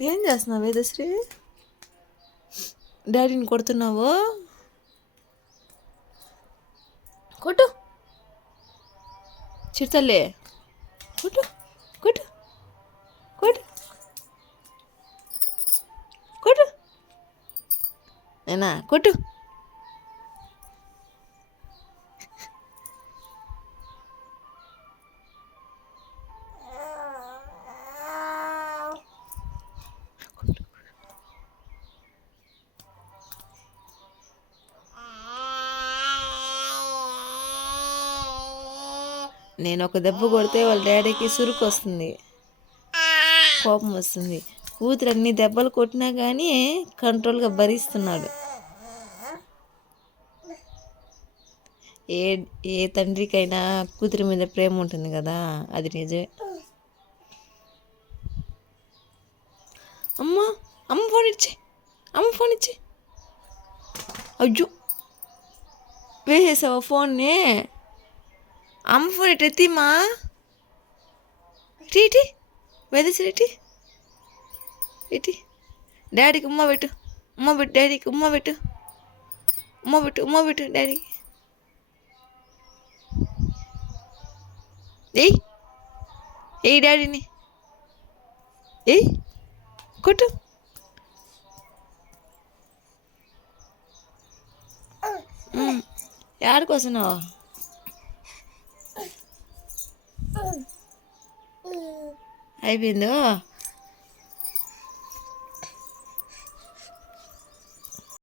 ఏం చేస్తున్నావు వేదశ్రీ? డాడీని కొడుతున్నావు? కొట్టు. చిరుతల్లే. కొట్టు కొట్టు కొట్టు. కొట్టు. నేనా కొట్టు. నేను ఒక దెబ్బ కొడితే వాళ్ళ డాడీకి సురుకు వస్తుంది కోపం వస్తుంది. కూతురు అన్ని దెబ్బలు కొట్టినా కానీ కంట్రోల్గా భరిస్తున్నాడు. ఏ ఏ తండ్రికైనా కూతురి మీద ప్రేమ ఉంటుంది కదా అది నిజమే. అమ్మ అమ్మ ఫోన్ ఇచ్చే అమ్మ ఫోన్ ఇచ్చే. అయ్యో వేసేసావా ఫోన్నే? అమ్మ ఫోన్ ఇటు ఎత్తిమ్మా ఇటు ఇటు వెదసి ఇటు ఇటు డాడీకి ఉమ్మ పెట్టు. ఉమ్మ పెట్టు డాడీకి ఉమ్మ పెట్టు. ఉమ్మ పెట్టు ఉమ్మ పెట్టు డాడీకి. ఏయ్ ఏయ్ డాడీని. ఏయ్ కొట్టు. ఆడుకోసనావా అయిపోయిందో?